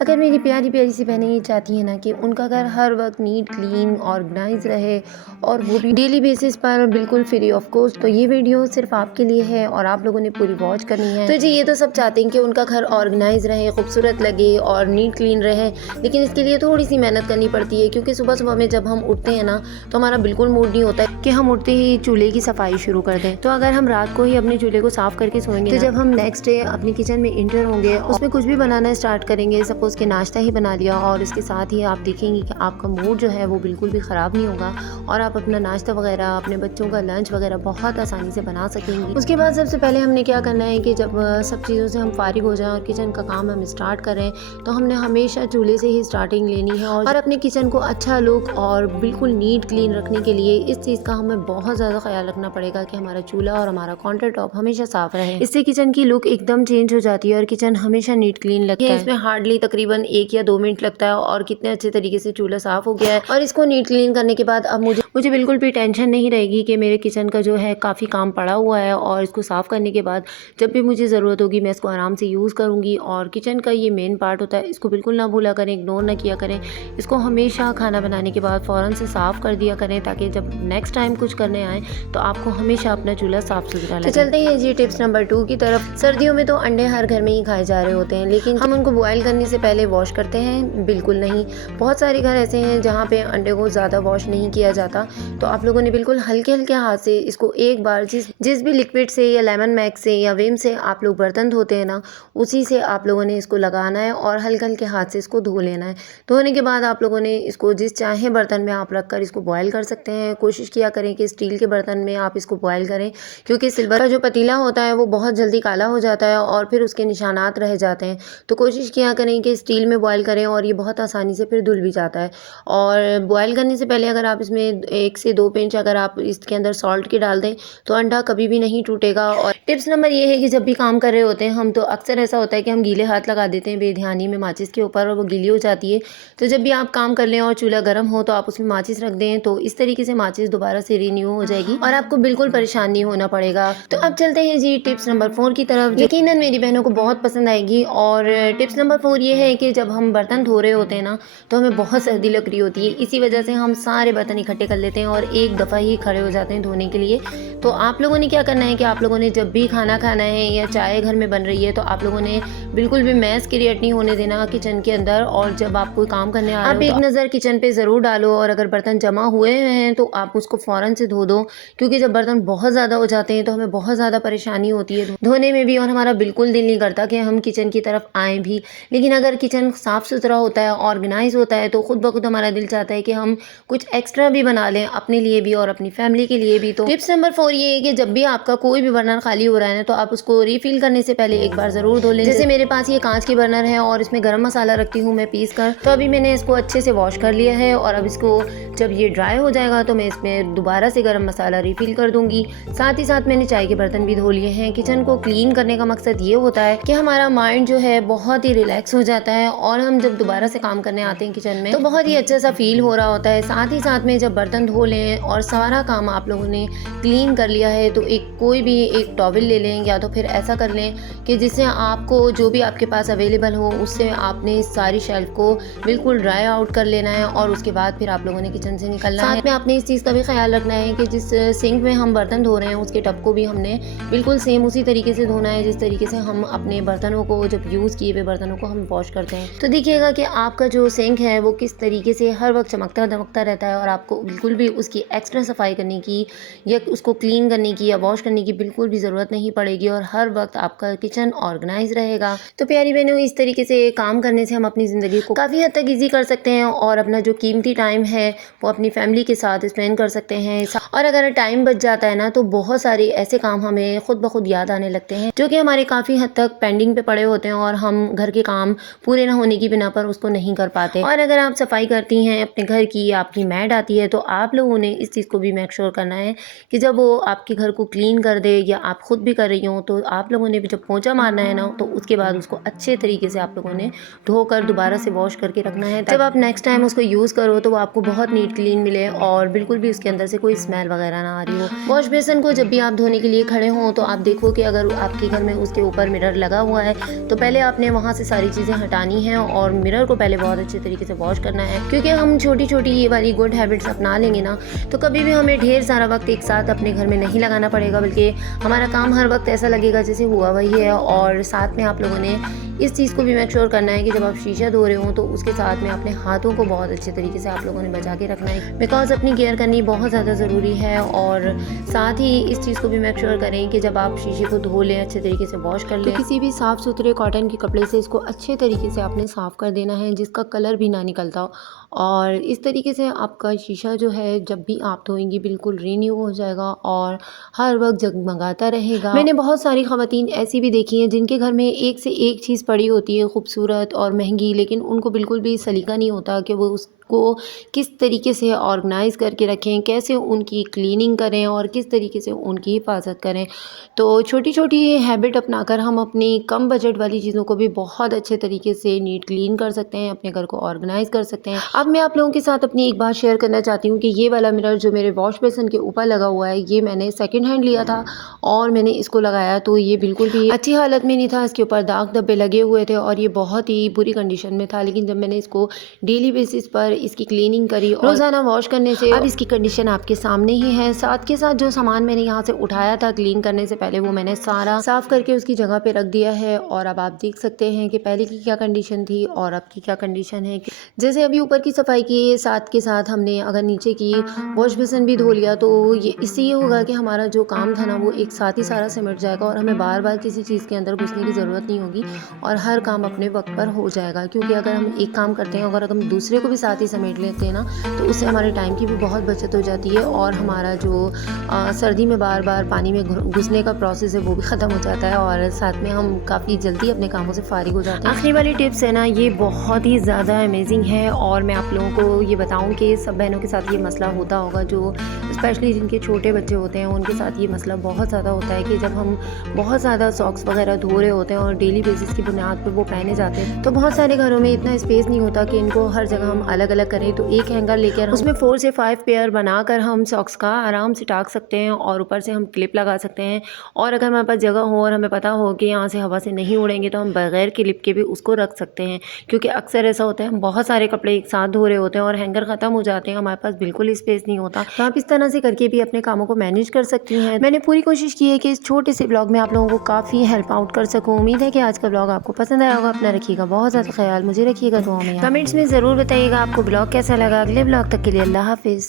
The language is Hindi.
अगर मेरी प्यारी प्यारी सी बहनें ये चाहती हैं ना कि उनका घर हर वक्त नीट क्लीन ऑर्गेनाइज रहे और वो भी डेली बेसिस पर बिल्कुल फ्री ऑफ कॉस्ट, तो ये वीडियो सिर्फ आपके लिए है और आप लोगों ने पूरी वॉच करनी है। तो जी ये तो सब चाहते हैं कि उनका घर ऑर्गेनाइज रहे, खूबसूरत लगे और नीट क्लीन रहे, लेकिन इसके लिए थोड़ी सी मेहनत करनी पड़ती है क्योंकि सुबह सुबह में जब हम उठते हैं ना तो हमारा बिल्कुल मूड नहीं होता है कि हम उठते ही चूल्हे की सफाई शुरू कर दें। तो अगर हम रात को ही अपने चूल्हे को साफ करके सोएंगे तो जब हम नेक्स्ट डे अपनी किचन में इंटर होंगे उसमें कुछ भी बनाना स्टार्ट करेंगे, सपोज के नाश्ता ही बना लिया और इसके साथ ही आप देखेंगे कि आपका मूड जो है वो बिल्कुल भी ख़राब नहीं होगा और आप अपना नाश्ता वगैरह, अपने बच्चों का लंच वगैरह बहुत आसानी से बना सकेंगे। उसके बाद सबसे पहले हमने क्या करना है कि जब सब चीज़ों से हम फारिग हो जाएं और किचन का काम हम स्टार्ट करें तो हमने हमेशा चूल्हे से ही स्टार्टिंग लेनी है और अपने किचन को अच्छा लुक और बिल्कुल नीट क्लीन रखने के लिए इस चीज़ का हमें बहुत ज़्यादा ख्याल रखना पड़ेगा कि हमारा चूल्हा और हमारा काउंटर टॉप हमेशा साफ रहे। इससे किचन की लुक एकदम चेंज हो जाती है और किचन हमेशा नीट क्लीन लगता है। इसमें हार्डली तकरीबन 1 या 2 मिनट लगता है और कितने अच्छे तरीके से चूल्हा साफ हो गया है। और इसको नीट क्लीन करने के बाद अब मुझे बिल्कुल भी टेंशन नहीं रहेगी कि मेरे किचन का जो है काफ़ी काम पड़ा हुआ है और इसको साफ़ करने के बाद जब भी मुझे ज़रूरत होगी मैं इसको आराम से यूज़ करूँगी। और किचन का ये मेन पार्ट होता है, इसको बिल्कुल ना भूला करें, इग्नोर ना किया करें। इसको हमेशा खाना बनाने के बाद फ़ौरन से साफ़ कर दिया करें ताकि जब नेक्स्ट टाइम कुछ करने आए तो आपको हमेशा अपना चूल्हा साफ़ सुथरा लगे। तो चलते हैं जी टिप्स नंबर 2 की तरफ। सर्दियों में तो अंडे हर घर में ही खाए जा रहे होते हैं, लेकिन हम उनको बॉयल करने से पहले वॉश करते हैं? बिल्कुल नहीं। बहुत सारे घर ऐसे हैं जहाँ पे अंडे को ज़्यादा वॉश नहीं किया जाता, तो आप लोगों ने बिल्कुल हल्के हल्के हाथ से इसको एक बार जिस भी लिक्विड से या लेमन मैक्स से या विम से आप लोग बर्तन धोते हैं ना, उसी से आप लोगों ने इसको लगाना है और हल्के हल्के हाथ से इसको धो लेना है। धोने के बाद आप लोगों ने इसको जिस चाहे बर्तन में आप रख कर इसको बॉयल कर सकते हैं। कोशिश किया करें कि स्टील के बर्तन में आप इसको बॉयल करें क्योंकि सिल्वर का जो पतीला होता है वो बहुत जल्दी काला हो जाता है और फिर उसके निशानात रह जाते हैं। तो कोशिश किया करें कि स्टील में बॉयल करें और ये बहुत आसानी से फिर धुल भी जाता है। और बॉयल करने से पहले अगर आप इसमें 1 से 2 पिंच अगर आप इसके अंदर सॉल्ट के डाल दें तो अंडा कभी भी नहीं टूटेगा। और टिप्स नंबर ये है कि जब भी काम कर रहे होते हैं हम तो अक्सर ऐसा होता है कि हम गीले हाथ लगा देते हैं बेध्यानी में माचिस के ऊपर और वो गीली हो जाती है। तो जब भी आप काम कर लें और चूल्हा गर्म हो तो आप उसमें माचिस रख दें, तो इस तरीके से माचिस दोबारा से रिन्यू हो जाएगी और आपको बिल्कुल परेशान नहीं होना पड़ेगा। तो अब चलते हैं जी टिप्स नंबर 4 की तरफ। यकीनन मेरी बहनों को बहुत पसंद आएगी। और टिप्स नंबर 4 ये है कि जब हम बर्तन धो रहे होते हैं ना तो हमें बहुत सर्दी लग रही होती है, इसी वजह से हम सारे बर्तन इकट्ठे कर लेते हैं और एक दफ़ा ही खड़े हो जाते हैं धोने के लिए। तो आप लोगों ने क्या करना है कि आप लोगों ने जब भी खाना खाना है या चाय घर में बन रही है तो आप लोगों ने बिल्कुल भी मैस क्रिएट नहीं होने देना किचन के अंदर। और जब आप कोई काम करने आ रहे हो एक नज़र किचन पे ज़रूर डालो और अगर बर्तन जमा हुए हैं तो आप उसको फ़ौरन से धो दो, क्योंकि जब बर्तन बहुत ज़्यादा हो जाते हैं तो हमें बहुत ज़्यादा परेशानी होती है धोने में भी और हमारा बिल्कुल दिल नहीं करता कि हम किचन की तरफ आएँ भी। लेकिन अगर किचन साफ़ सुथरा होता है, ऑर्गेनाइज होता है, तो खुद ब खुद हमारा दिल चाहता है कि हम कुछ एक्स्ट्रा भी बना लें अपने लिए भी और अपनी फैमिली के लिए भी। तो टिप्स नंबर 4 ये है कि जब भी आपका कोई भी बर्नर खाली हो रहा है ना तो आप उसको रिफिल करने से पहले एक बार ज़रूर धो लें। जैसे मेरे पास ये कांच की बर्नर है और इसमें गरम मसाला रखती हूँ मैं पीस कर, तो अभी मैंने इसको अच्छे से वॉश कर लिया है और अब इसको जब ये ड्राई हो जाएगा तो मैं इसमें दोबारा से गरम मसाला रिफिल कर दूंगी। साथ ही साथ मैंने चाय के बर्तन भी धो लिए हैं। किचन को क्लीन करने का मकसद ये होता है कि हमारा माइंड जो है बहुत ही रिलैक्स हो जाता है और हम जब दोबारा से काम करने आते हैं किचन में तो बहुत ही अच्छा सा फील हो रहा होता है। साथ ही साथ में जब बर्तन धो लें और सारा काम आप लोगों ने क्लीन कर लिया है तो कोई भी एक टॉवल ले लें या तो फिर ऐसा कर लें कि जिससे आपको जो भी आपके पास अवेलेबल हो उससे आपने सारी शेल्फ को बिल्कुल ड्राई आउट कर लेना है और उसके बाद फिर आप लोगों ने किचन से निकलना है। साथ में आपने इस चीज़ का भी ख्याल रखना है कि जिस सिंक में हम बर्तन धो रहे हैं उसके टब को भी हमने बिल्कुल सेम उसी तरीके से धोना है जिस तरीके से हम अपने बर्तनों को जब यूज़ किए हुए बर्तनों को हम वॉश करते हैं। तो देखिएगा कि आपका जो सिंक है वो किस तरीके से हर वक्त चमकता दमकता रहता है और आपको बिल्कुल भी उसकी एक्स्ट्रा सफाई करने की या उसको क्लीन करने की या वॉश करने की बिल्कुल भी ज़रूरत नहीं पड़ेगी और हर वक्त आपका किचन ऑर्गेनाइज रहेगा। तो प्यारी बहनों, इस तरीके से काम करने से हम अपनी ज़िंदगी को काफ़ी हद तक ईजी कर सकते हैं और अपना जो कीमती टाइम है वो अपनी फैमिली के साथ स्पेंड कर सकते हैं। और अगर टाइम बच जाता है ना तो बहुत सारे ऐसे काम हमें खुद ब खुद याद आने लगते हैं जो कि हमारे काफ़ी हद तक पेंडिंग पे पड़े होते हैं और हम घर के काम पूरे ना होने की बिना पर उसको नहीं कर पाते। और अगर आप सफाई करती हैं अपने घर की, आपकी मैड आती है, तो आप लोगों ने इस चीज़ को भी मेक श्योर करना है कि जब वो आपके घर को क्लीन कर दे या आप खुद भी कर रही हो तो आप लोगों ने भी जब पोंछा मारना है ना तो उसके बाद उसको अच्छे तरीके से आप लोगों ने धोकर दोबारा से वॉश करके रखना है। जब आप नेक्स्ट टाइम उसको यूज़ करो तो वो आपको बहुत नीट क्लीन मिले और बिल्कुल भी उसके अंदर से कोई स्मेल वगैरह ना आ रही हो। वॉश बेसिन को जब भी आप धोने के लिए खड़े हों तो आप देखो कि अगर आपके घर में उसके ऊपर मिरर लगा हुआ है तो पहले आपने वहाँ से सारी चीज़ें हटानी है और मिरर को पहले बहुत अच्छे तरीके से वॉश करना है, क्योंकि हम छोटी छोटी ये वाली गुड हैबिट्स अपना लेंगे ना तो कभी भी हमें ढेर सारा वक्त एक साथ अपने घर में नहीं लगाना पड़ेगा, बल्कि हमारा काम हर वक्त ऐसा लगेगा जैसे हुआ वही है। और साथ में आप लोगों ने इस चीज़ को भी मेक श्योर करना है कि जब आप शीशा धो रहे हो तो उसके साथ में अपने हाथों को बहुत अच्छे तरीके से आप लोगों ने बचा के रखना है, बिकॉज अपनी केयर करनी बहुत ज़्यादा ज़रूरी है। और साथ ही इस चीज़ को भी मेक श्योर करें कि जब आप शीशे को धो लें, अच्छे तरीके से वॉश कर लें, तो किसी भी साफ़ सुथरे कॉटन के कपड़े से इसको अच्छे तरीके से आपने साफ़ कर देना है, जिसका कलर भी ना निकलता हो। और इस तरीके से आपका शीशा जो है जब भी आप धोएंगी बिल्कुल रीन्यू हो जाएगा और हर वक्त जगमगाता रहेगा। मैंने बहुत सारी ख़वातीन ऐसी भी देखी हैं जिनके घर में एक से एक चीज़ पड़ी होती है खूबसूरत और महंगी, लेकिन उनको बिल्कुल भी सलीका नहीं होता कि वो उसको किस तरीके से ऑर्गेनाइज़ करके रखें, कैसे उनकी क्लीनिंग करें और किस तरीके से उनकी हिफाजत करें। तो छोटी छोटी हैबिट अपनाकर हम अपनी कम बजट वाली चीज़ों को भी बहुत अच्छे तरीके से नीट क्लीन कर सकते हैं, अपने घर को ऑर्गेनाइज़ कर सकते हैं। अब मैं आप लोगों के साथ अपनी एक बात शेयर करना चाहती हूँ कि ये वाला मिरर जो मेरे वॉश बेसिन के ऊपर लगा हुआ है, ये मैंने सेकंड हैंड लिया था और मैंने इसको लगाया तो ये बिल्कुल भी अच्छी हालत में नहीं था। इसके ऊपर दाग धब्बे लगे हुए थे और ये बहुत ही बुरी कंडीशन में था, लेकिन जब मैंने इसको डेली बेसिस पर इसकी क्लीनिंग करी और रोज़ाना वॉश करने से अब इसकी कंडीशन आपके सामने ही है। साथ के साथ जो सामान मैंने यहाँ से उठाया था क्लीन करने से पहले, वो मैंने सारा साफ़ करके उसकी जगह पे रख दिया है। और अब आप देख सकते हैं कि पहले की क्या कंडीशन थी और अब की क्या कंडीशन है। जैसे अभी ऊपर की सफाई की, साथ के साथ हमने अगर नीचे की वॉश बेसिन भी धो लिया तो इससे ये होगा कि हमारा जो काम था ना वो एक साथ ही सारा सिमट जाएगा और हमें बार बार किसी चीज़ के अंदर घुसने की ज़रूरत नहीं होगी और हर काम अपने वक्त पर हो जाएगा। क्योंकि अगर हम एक काम करते हैं, अगर हम दूसरे को भी साथ ही समेट लेते हैं ना, तो उससे हमारे टाइम की भी बहुत बचत हो जाती है और हमारा जो सर्दी में बार बार पानी में घुसने का प्रोसेस है वो भी ख़त्म हो जाता है और साथ में हम काफ़ी जल्दी अपने कामों से फारिग हो जाते हैं। आखिरी वाली टिप्स है ना, ये बहुत ही ज़्यादा अमेजिंग है और मैं आप लोगों को ये बताऊं कि सब बहनों के साथ ये मसला होता होगा, जो स्पेशली जिनके छोटे बच्चे होते हैं उनके साथ ये मसला बहुत ज़्यादा होता है कि जब हम बहुत ज़्यादा सॉक्स वगैरह धो रहे होते हैं और डेली बेसिस की बुनियाद पर वो पहने जाते हैं, तो बहुत सारे घरों में इतना स्पेस नहीं होता कि इनको हर जगह हम अलग अलग करें। तो एक हैंगर लेकर उसमें 4 से 5 पेयर बनाकर हम सॉक्स का आराम से टाक सकते हैं और ऊपर से हम क्लिप लगा सकते हैं। और अगर हमारे पास जगह हो और हमें पता हो कि यहाँ से हवा से नहीं उड़ेंगे तो हम बगैर क्लिप के भी उसको रख सकते हैं। क्योंकि अक्सर ऐसा होता है हम बहुत सारे कपड़े एक साथ धो रहे होते हैं और हैंगर ख़त्म हो जाते हैं, हमारे पास बिल्कुल स्पेस नहीं होता। तो आप इस तरह से करके भी अपने कामों को मैनेज कर सकती हैं। मैंने पूरी कोशिश की है कि इस छोटे से ब्लॉग में आप लोगों को काफ़ी हेल्प आउट कर सकूँ। उम्मीद है कि आज का ब्लॉग आपको पसंद आया होगा। अपना रखिएगा बहुत ज़्यादा ख्याल, मुझे रखिएगा दुआ में। कमेंट्स में ज़रूर बताइएगा आपको ब्लॉग कैसा लगा। अगले ब्लॉग तक के लिए अल्लाह हाफिज़।